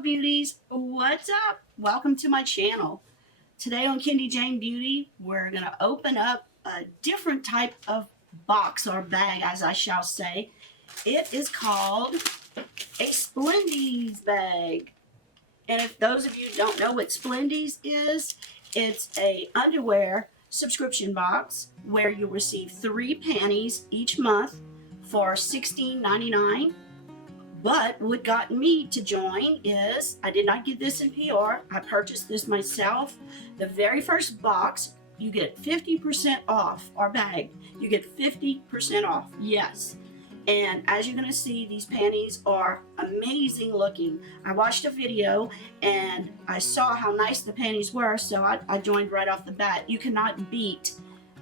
beauties, what's up? Welcome to my channel. Today on Kendy Jane Beauty, we're going to open up a different type of box or bag, as I shall say. It is called a Splendies bag. And if those of you don't know what Splendies is, it's a underwear subscription box where you receive 3 panties each month for $16.99. But what got me to join is I did not get this in PR. I purchased this myself. The very first box, you get 50% off our bag. You get 50% off, yes. And as you're gonna see, these panties are amazing looking. I watched a video and I saw how nice the panties were, so I joined right off the bat. You cannot beat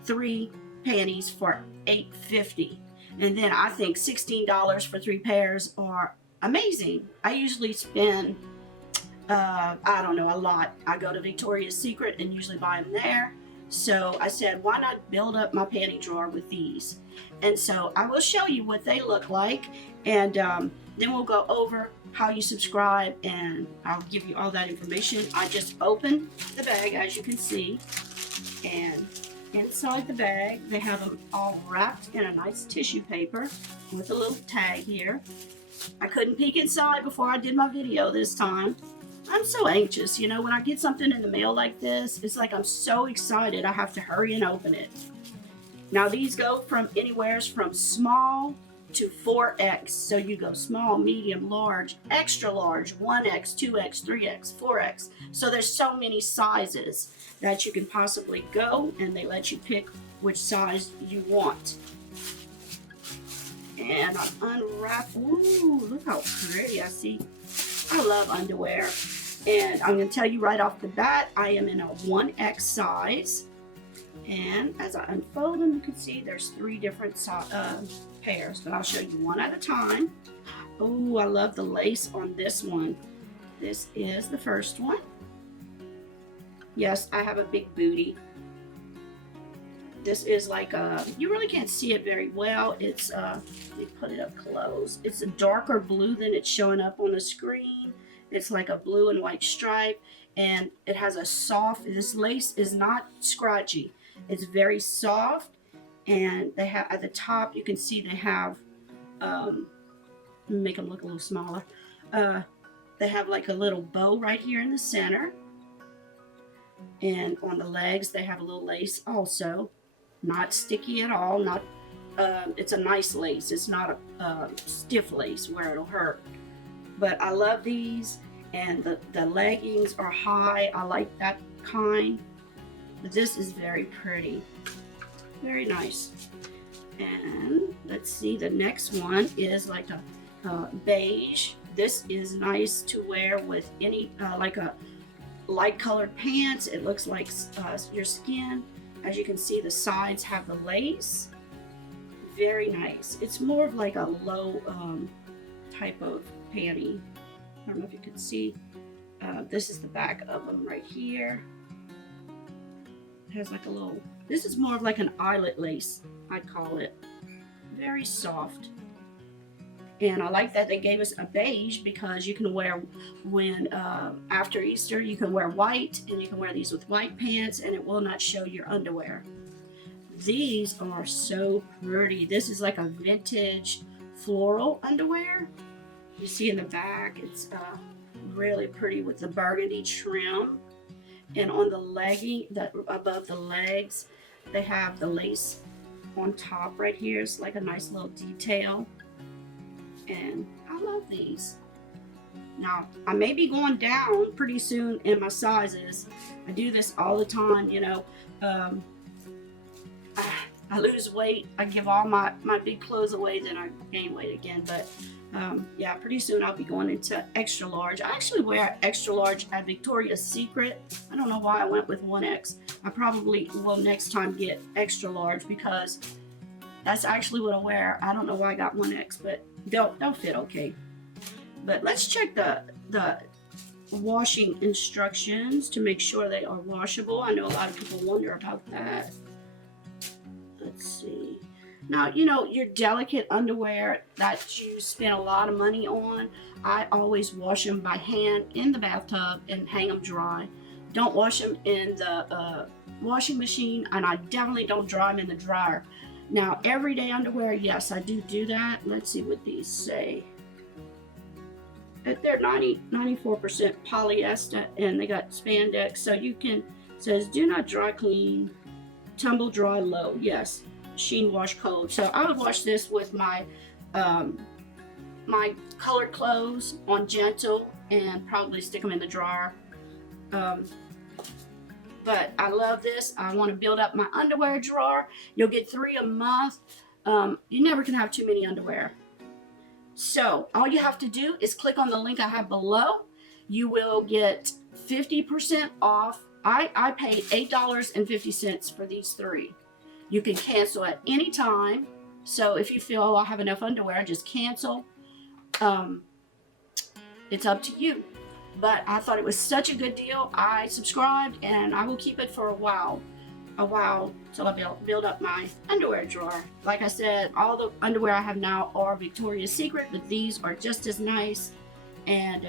3 panties for $8.50. And then I think $16 for 3 pairs are amazing. I usually spend, I don't know, a lot. I go to Victoria's Secret and usually buy them there. So I said, why not build up my panty drawer with these? And so I will show you what they look like. And then we'll go over how you subscribe and I'll give you all that information. I just opened the bag, as you can see. And inside the bag, they have them all wrapped in a nice tissue paper with a little tag here. I couldn't peek inside before I did my video this time. I'm so anxious, you know, when I get something in the mail like this, it's like I'm so excited I have to hurry and open it. Now these go from anywhere from small to 4X. So you go small, medium, large, extra large, 1X, 2X, 3X, 4X. So there's so many sizes that you can possibly go, and they let you pick which size you want. And I unwrap. Ooh, look how pretty. I love underwear. And I'm going to tell you right off the bat, I am in a 1X size. And as I unfold them, you can see there's 3 different pairs, but I'll show you one at a time. Oh, I love the lace on this one. This is the first one. Yes, I have a big booty. This is like a, you really can't see it very well. It's, let me put it up close. It's a darker blue than it's showing up on the screen. It's like a blue and white stripe, and it has a soft, this lace is not scratchy. It's very soft, and they have, at the top, you can see they have, make them look a little smaller. They have like a little bow right here in the center. And on the legs, they have a little lace also. Not sticky at all. Not, it's a nice lace. It's not a stiff lace where it'll hurt. But I love these, and the leggings are high. I like that kind. But this is very pretty. Very nice. And let's see, the next one is like a beige. This is nice to wear with any, like a light colored pants. It looks like your skin. As you can see, the sides have the lace. Very nice. It's more of like a low type of panty. I don't know if you can see. This is the back of them right here. It has like a little, this is more of like an eyelet lace, I'd call it. Very soft. And I like that they gave us a beige, because you can wear, when after Easter, you can wear white, and you can wear these with white pants, and it will not show your underwear. These are so pretty. This is like a vintage floral underwear. You see in the back, it's really pretty with the burgundy trim. And on the legging, above the legs, they have the lace on top right here. It's like a nice little detail. And I love these. Now, I may be going down pretty soon in my sizes. I do this all the time, you know. I lose weight. I give all my big clothes away, then I gain weight again. But yeah, pretty soon I'll be going into extra large. I actually wear extra large at Victoria's Secret. I don't know why I went with 1X. I probably will next time get extra large, because that's actually what I wear. I don't know why I got 1X, but they'll fit okay. But let's check the washing instructions to make sure they are washable. I know a lot of people wonder about that. Let's see. Now, you know, your delicate underwear that you spend a lot of money on, I always wash them by hand in the bathtub and hang them dry. Don't wash them in the washing machine, and I definitely don't dry them in the dryer. Now, everyday underwear, yes, I do that. Let's see what these say. They're 94% polyester, and they got spandex, so you can, says do not dry clean, tumble dry low. Yes, sheen wash cold. So I would wash this with my my colored clothes on gentle and probably stick them in the dryer. But I love this. I want to build up my underwear drawer. You'll get 3 a month. You never can have too many underwear. So all you have to do is click on the link I have below. You will get 50% off. I paid $8.50 for these 3. You can cancel at any time. So if you feel, oh, I have enough underwear, just cancel. It's up to you. But I thought it was such a good deal. I subscribed, and I will keep it for a while till I build up my underwear drawer. Like I said, all the underwear I have now are Victoria's Secret, but these are just as nice. And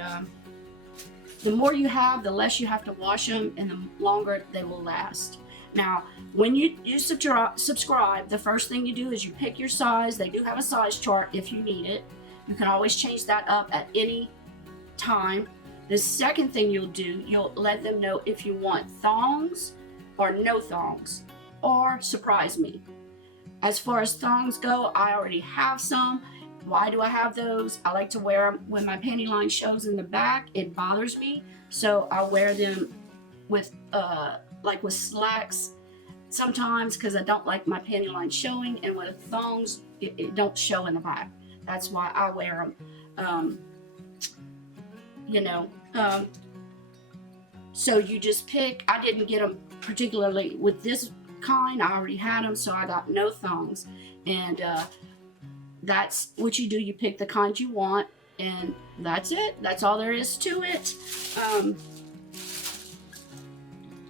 the more you have, the less you have to wash them, and the longer they will last. Now, when you subscribe, the first thing you do is you pick your size. They do have a size chart if you need it. You can always change that up at any time. The second thing you'll do, you'll let them know if you want thongs or no thongs, or surprise me. As far as thongs go, I already have some. Why do I have those? I like to wear them when my panty line shows in the back. It bothers me, so I wear them with like with slacks sometimes, because I don't like my panty line showing, and with thongs it don't show in the back. That's why I wear them. You know, so you just pick. I didn't get them particularly with this kind. I already had them, so I got no thongs. And that's what you do. You pick the kind you want, and that's it. That's all there is to it.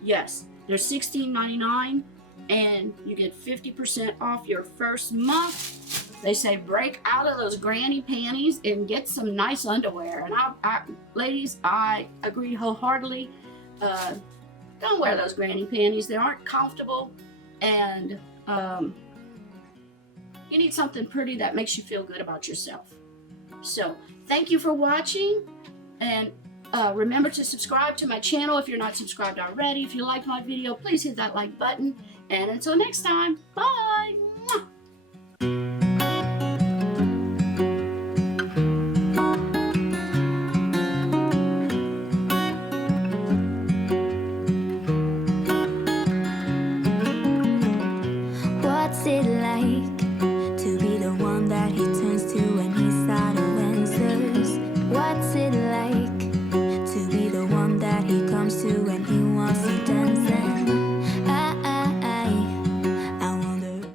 Yes, they're $16.99, and you get 50% off your first month. They say break out of those granny panties and get some nice underwear. And ladies, I agree wholeheartedly. Don't wear those granny panties. They aren't comfortable, and you need something pretty that makes you feel good about yourself. So thank you for watching, and remember to subscribe to my channel if you're not subscribed already. If you like my video, please hit that like button, and until next time, bye.